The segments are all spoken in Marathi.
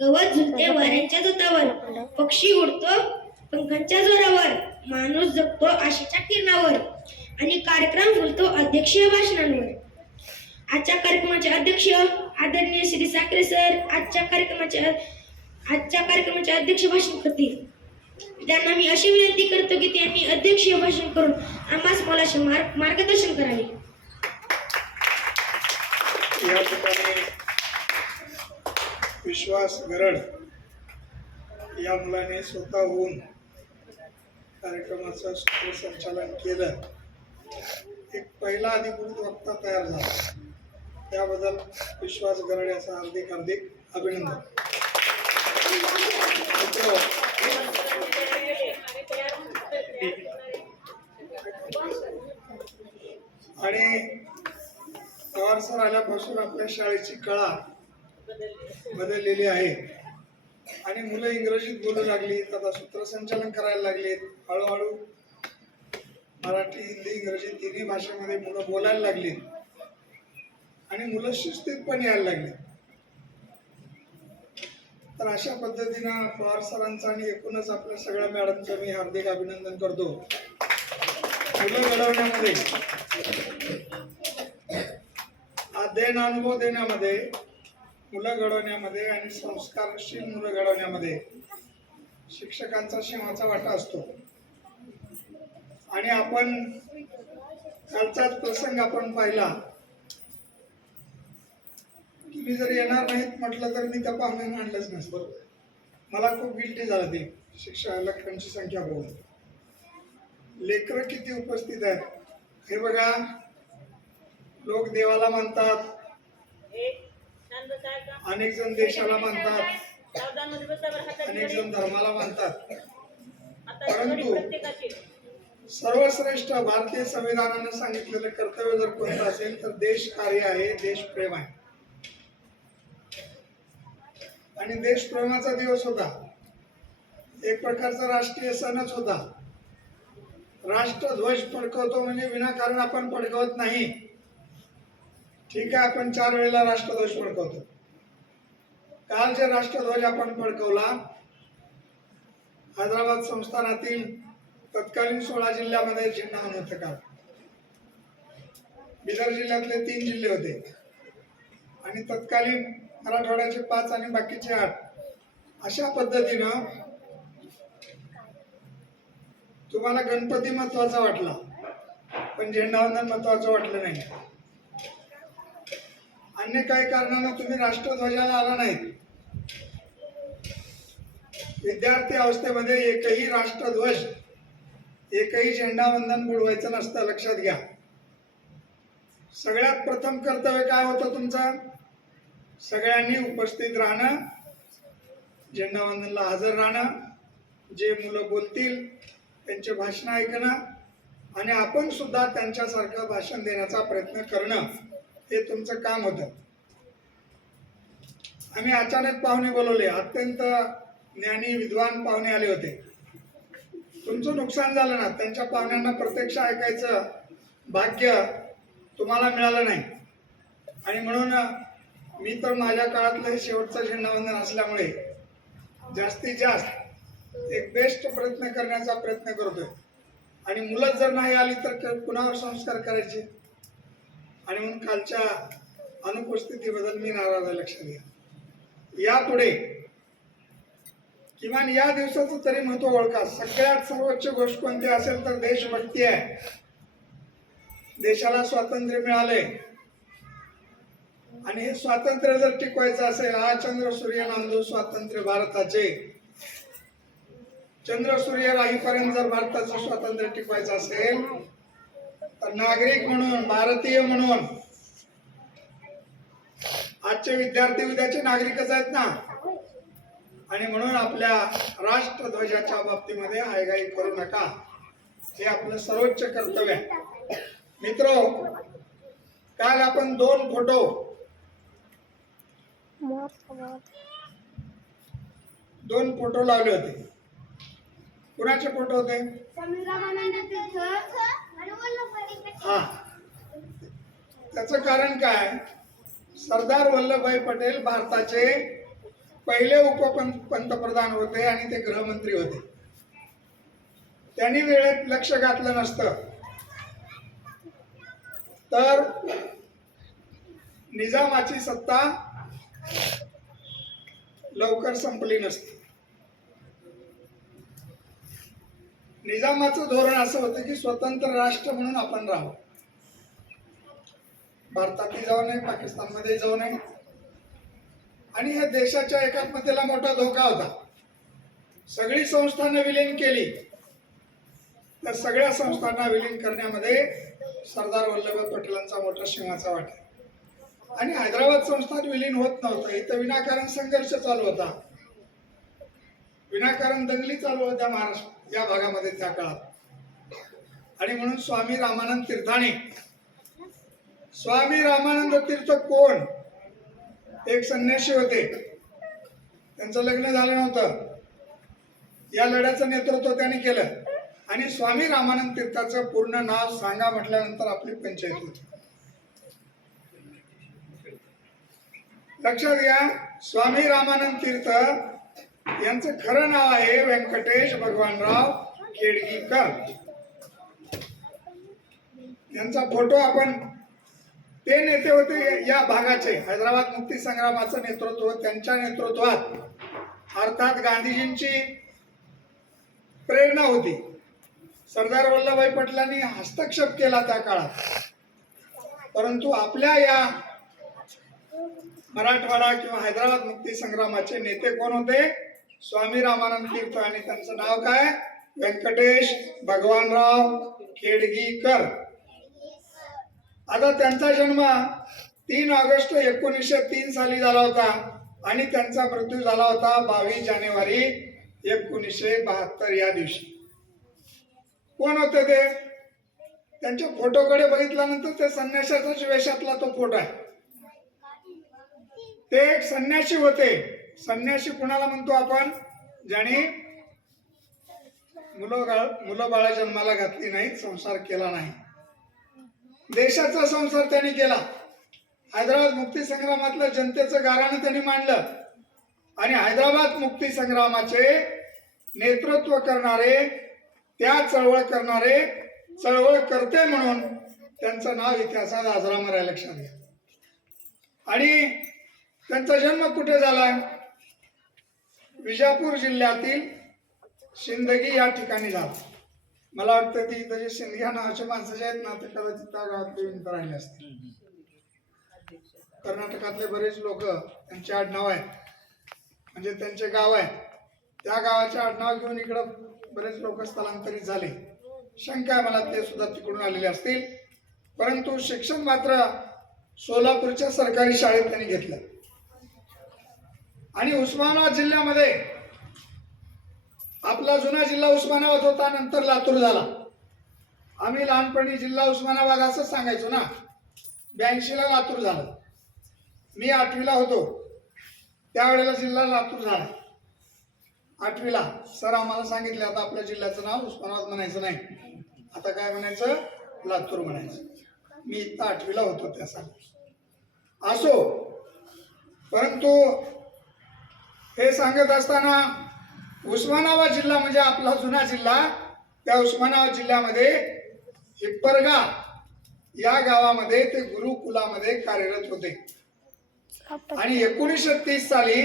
गवत झुलते वाऱ्यांच्या जोतावर पक्षी उडतो पंखांच्या जोरावर. माणूस जगतो आशेच्या किरणावर. आणि कार्यक्रम फुलतो अध्यक्षीय भाषणांवर. आजच्या कार्यक्रमाचे अध्यक्ष आदरणीय श्री साखरे सर आजच्या कार्यक्रमाचे आजच्या कार्यक्रमाचे अध्यक्ष भाषण करतील. त्यांना मी अशी विनंती करतो की त्यांनी अध्यक्षीय भाषण करून आम्हास मोलाचे मार्ग मार्गदर्शन करावे. या ठिकाणी विश्वास गरड या मुलाने स्वतःहून कार्यक्रमाचं सूत्रसंचालन केलं. एक पहिला अधिकृत वक्ता तयार झाला. त्याबद्दल विश्वास गरड याचं हार्दिक हार्दिक अभिनंदन. आणि पवार सर आल्यापासून आपल्या शाळेची कळा बदललेली आहे. आणि मुलं इंग्रजीत बोलू लागली आता सूत्रसंचालन करायला लागलीत हळूहळू मराठी हिंदी इंग्रजी तिन्ही भाषेमध्ये मुलं बोलायला लागलीत आणि मुलं शिस्तीत पण यायला लागली. तर अशा पद्धतीनं पवार सरांचं आणि एकूणच आपल्या सगळ्या मॅडमचं मी हार्दिक अभिनंदन करतो. मुलं घडवण्यामध्ये अध्ययन अनुभव देण्यामध्ये मुलं घडवण्यामध्ये आणि संस्कारशील मुलं घडवण्यामध्ये शिक्षकांचा शिवाचा वाटा असतो. आणि आपण कालचाच प्रसंग आपण पाहिला. तुम्ही जर येणार नाहीत म्हटलं तर मी त्या पाहुण्यांना आणलंच नसतं मला खूप गिल्टी झालं ते शिक्षा लक्षांची संख्या बघून. लेकरं किती उपस्थित आहेत? हे बघा. लोक देवाला मानतात अनेक जण देशाला मानतात. अनेक जण धर्माला मानतात. परंतु सर्वश्रेष्ठ भारतीय संविधानानं सांगितलेलं कर्तव्य जर कोणतं असेल तर देश कार्य आहे देशप्रेम आहे. आणि देशप्रेमाचा दिवस होता. एक प्रकारचा राष्ट्रीय सणच होता. राष्ट्रध्वज फडकवतो म्हणजे विनाकारण आपण फडकवत नाही. ठीक आहे आपण चार वेळेला राष्ट्रध्वज फडकवतो. काल जे राष्ट्रध्वज आपण फडकवला हैदराबाद संस्थानातील तत्कालीन सोळा जिल्ह्यामध्ये झेंडावून होतं काल. बिदर जिल्ह्यातले तीन जिल्हे होते. आणि तत्कालीन मराठवाड्याचे पाच आणि बाकीचे आठ. अशा पद्धतीनं तुम्हाला गणपती महत्त्वाचा वाटला पण झेंडावंदन महत्वाचं वाटलं नाही. अन्य काही कारणानं तुम्ही राष्ट्रध्वजाला आला नाहीत. विद्यार्थी अवस्थेमध्ये एकही राष्ट्रध्वज एकही झेंडावंदन बुडवायचं नसतं लक्षात घ्या. सगळ्यात प्रथम कर्तव्य काय होतं तुमचं? सगळ्यांनी उपस्थित राहणं झेंडावंदनला हजर राहणं जे मुलं बोलतील त्यांचे भाषण ऐकणं आणि आपण सुद्धा त्यांच्यासारखं भाषण देण्याचा प्रयत्न करणं. हे तुमचं काम होतं. आम्ही अचानक पाहुणे बोलवले. अत्यंत ज्ञानी विद्वान पाहुणे आले होते. तुमचं नुकसान झालं ना. त्यांच्या पाहुण्यांना प्रत्यक्ष ऐकायचं भाग्य तुम्हाला मिळालं नाही. आणि म्हणून मी तर माझ्या काळातलं शेवटचं झेंडावंदन असल्यामुळे जास्तीत जास्त एक बेस्ट प्रयत्न करण्याचा प्रयत्न करतोय. आणि मुलं जर नाही आली तर कुणावर संस्कार करायचे? आणि म्हणून कालच्या अनुपस्थितीबद्दल मी नाराज आहे लक्षात घ्या. यापुढे किमान या दिवसाचं तरी महत्त्व ओळखा. सगळ्यात सर्वोच्च गोष्ट कोणती असेल तर देशभक्ती आहे. देशाला स्वातंत्र्य मिळाले आणि हे स्वातंत्र्य जर टिकवायचं असेल हा चंद्र सूर्य नांदू स्वातंत्र्य भारताचे. चंद्र सूर्य राहीपर्यंत जर भारताचं स्वातंत्र्य टिकवायचं असेल नागरिक म्हणून भारतीय म्हणून. आजचे विद्यार्थी उद्याचे नागरिकच आहेत ना? आणि म्हणून आपल्या राष्ट्रध्वजाच्या बाबतीमध्ये आयगाई करू नका. हे आपलं सर्वोच्च कर्तव्य आहे. मित्र काल आपण दोन फोटो दोन फोटो लावले होते. कुणाचे फोटो होते? हा. त्याचं कारण काय? सरदार वल्लभभाई पटेल भारताचे पहिले उप पंतप्रधान होते आणि ते गृहमंत्री होते. त्यांनी वेळेत लक्ष घातलं नसतं. तर निजामाची सत्ता लवकर संपली नसती. निजामाचं धोरण असं होतं की स्वतंत्र राष्ट्र म्हणून आपण राहू भारतातही जाऊ नये पाकिस्तानमध्ये जाऊ नये. आणि ह्या देशाच्या एकात्मतेला मोठा धोका होता. सगळी संस्थांना विलीन केली. तर सगळ्या संस्थांना विलीन करण्यामध्ये सरदार वल्लभभाई पटेलांचा मोठा सिंहाचा वाटा. आणि हैदराबाद संस्थान विलीन होत नव्हतं. इथं विनाकारण संघर्ष चालू होता. विनाकारण दंगली चालू होत्या महाराष्ट्र या भागामध्ये त्या काळात. आणि म्हणून स्वामी रामानंद तीर्थाने स्वामी रामानंद तीर्थ कोण? एक संन्याशी होते. त्यांचं लग्न झालं नव्हतं. या लढ्याचं नेतृत्व त्यांनी केलं. आणि स्वामी रामानंद तीर्थाचं पूर्ण नाव सांगा म्हटल्यानंतर आपली पंचायत होती. लक्षात घ्या स्वामी रामानंद तीर्थ यांचं खरं नाव आहे व्यंकटेश भगवानराव केडगीकर. यांचा फोटो आपण ते नेते होते या भागाचे हैदराबाद मुक्ती संग्रामाचं नेतृत्व त्यांच्या नेतृत्वात. अर्थात गांधीजींची प्रेरणा होती. सरदार वल्लभभाई पटेलांनी हस्तक्षेप केला त्या काळात. परंतु आपल्या या मराठवाडा किंवा हैदराबाद मुक्ती संग्रामाचे नेते कोण होते? स्वामी रामानंद तीर्थ आणि त्यांचं नाव काय? व्यंकटेश भगवानराव खेडगीकर आता त्यांचा जन्म तीन ऑगस्ट एकोणीसशे तीन साली झाला होता आणि त्यांचा मृत्यू झाला होता बावीस जानेवारी एकोणीसशे बहात्तर या दिवशी. कोण होते ते? त्यांच्या फोटोकडे बघितल्यानंतर ते संन्यासाच्याच वेशातला तो फोटो आहे. ते एक संन्यासी होते. संन्याशी कुणाला म्हणतो आपण? ज्याने मुलं मुलं बाळा जन्माला घातली नाहीत संसार केला नाही. देशाचा संसार त्यांनी केला. हैदराबाद मुक्ती संग्रामातलं जनतेचं गाराणं त्यांनी मांडलं. आणि हैदराबाद मुक्ती संग्रामाचे नेतृत्व करणारे त्या चळवळ करणारे चळवळ करते म्हणून त्यांचं नाव इतिहासात आजरामर आहे लक्षात घ्या. आणि त्यांचा जन्म कुठे झाला? विजापूर जिल्ह्यातील सिंदगी या ठिकाणी झाला. मला वाटतं की इथं जे सिंधिया नावाचे माणसं जे आहेत ना ते कदाचित त्या गावातले विंत राहिले असतील. कर्नाटकातले बरेच लोक त्यांचे आडनाव आहेत. म्हणजे त्यांचे गाव आहे त्या गावाचे आडनाव घेऊन इकडं बरेच लोक स्थलांतरित झाले. शंका आहे मला ते सुद्धा तिकडून आलेले असतील. परंतु शिक्षण मात्र सोलापूरच्या सरकारी शाळेत त्यांनी घेतलं. आणि उस्मानाबाद जिल्ह्यामध्ये आपला जुना जिल्हा उस्मानाबाद होता नंतर लातूर झाला. आम्ही लहानपणी जिल्हा उस्मानाबाद असंच सांगायचो ना ब्याऐंशीला लातूर झालं. मी आठवीला होतो. त्यावेळेला जिल्हा लातूर झाला. आठवीला. सर आम्हाला सांगितले आता आपल्या जिल्ह्याचं नाव उस्मानाबाद म्हणायचं नाही. आता काय म्हणायचं? लातूर म्हणायचं. मी इथं आठवीला होतो त्या असो. परंतु हे सांगत असताना उस्मानाबाद जिल्हा म्हणजे आपला जुना जिल्हा त्या उस्मानाबाद जिल्ह्यामध्ये हिप्परगा या गावामध्ये ते गुरुकुलामध्ये कार्यरत होते. आणि एकोणीसशे तीस साली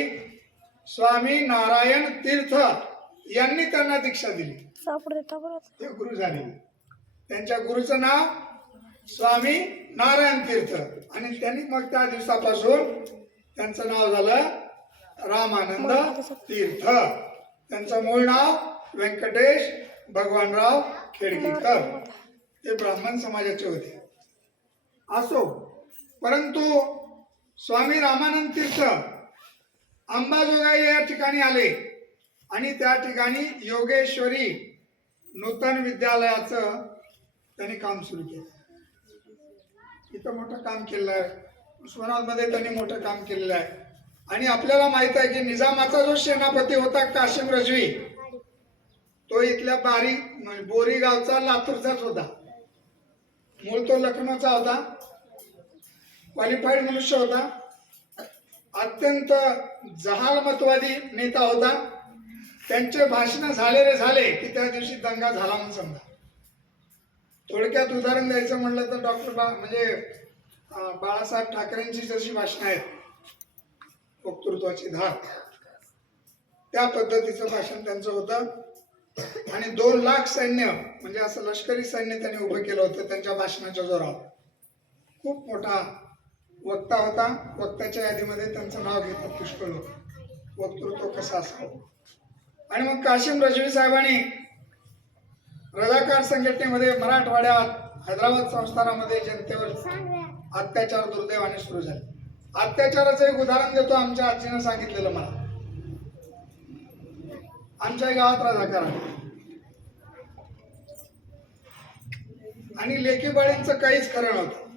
स्वामी नारायण तीर्थ यांनी त्यांना दीक्षा दिली. ते गुरु झाले. त्यांच्या गुरुचं नाव स्वामी नारायण तीर्थ. आणि त्यांनी मग त्या दिवसापासून त्यांचं नाव झालं तीर्थ त्यांचं मूळ नाव व्यंकटेश भगवानराव खेडकीकर ते ब्राह्मण समाजाचे होते. असो परंतु स्वामी रामानंद तीर्थ अंबाजोगाई या ठिकाणी आले आणि त्या ठिकाणी योगेश्वरी नूतन विद्यालयाचं त्यांनी काम सुरू केलं. इथं मोठं काम केलेलं आहे. उस्मानाबादमध्ये त्यांनी मोठं काम केलेलं आहे. आणि आपल्याला माहीत आहे की निजामाचा जो सेनापती होता काशिम रजवी तो इथल्या बारी म्हणजे बोरी गावचा लातूरचाच होता. मूळ तो लखनौचा होता. क्वालिफाईड मनुष्य होता. अत्यंत जहालमतवादी नेता होता. त्यांचे भाषण झाले रे झाले की त्या दिवशी दंगा झाला म्हणून समजा. थोडक्यात उदाहरण द्यायचं म्हणलं तर डॉक्टर बा म्हणजे बाळासाहेब ठाकरेंची जशी भाषणं आहेत वक्तृत्वाची धार. त्या पद्धतीचं भाषण त्यांचं होतं. आणि दोन लाख सैन्य म्हणजे असं लष्करी सैन्य त्यांनी उभं केलं होतं त्यांच्या भाषणाच्या जोरावर. खूप मोठा वक्ता होता. वक्त्याच्या यादीमध्ये त्यांचं नाव घेतात पुष्कळ लोक. वक्तृत्व कसं असावं? आणि मग काशिम रजवी साहेबांनी रजाकार संघटनेमध्ये मराठवाड्यात हैदराबाद संस्थानामध्ये जनतेवर अत्याचार दुर्दैवाने सुरू झाले. अत्याचाराचं एक उदाहरण देतो आमच्या आजीनं सांगितलेलं मला. आमच्या गावात राजाकार आहे. आणि लेखीबाळींचं काहीच खरं नव्हतं.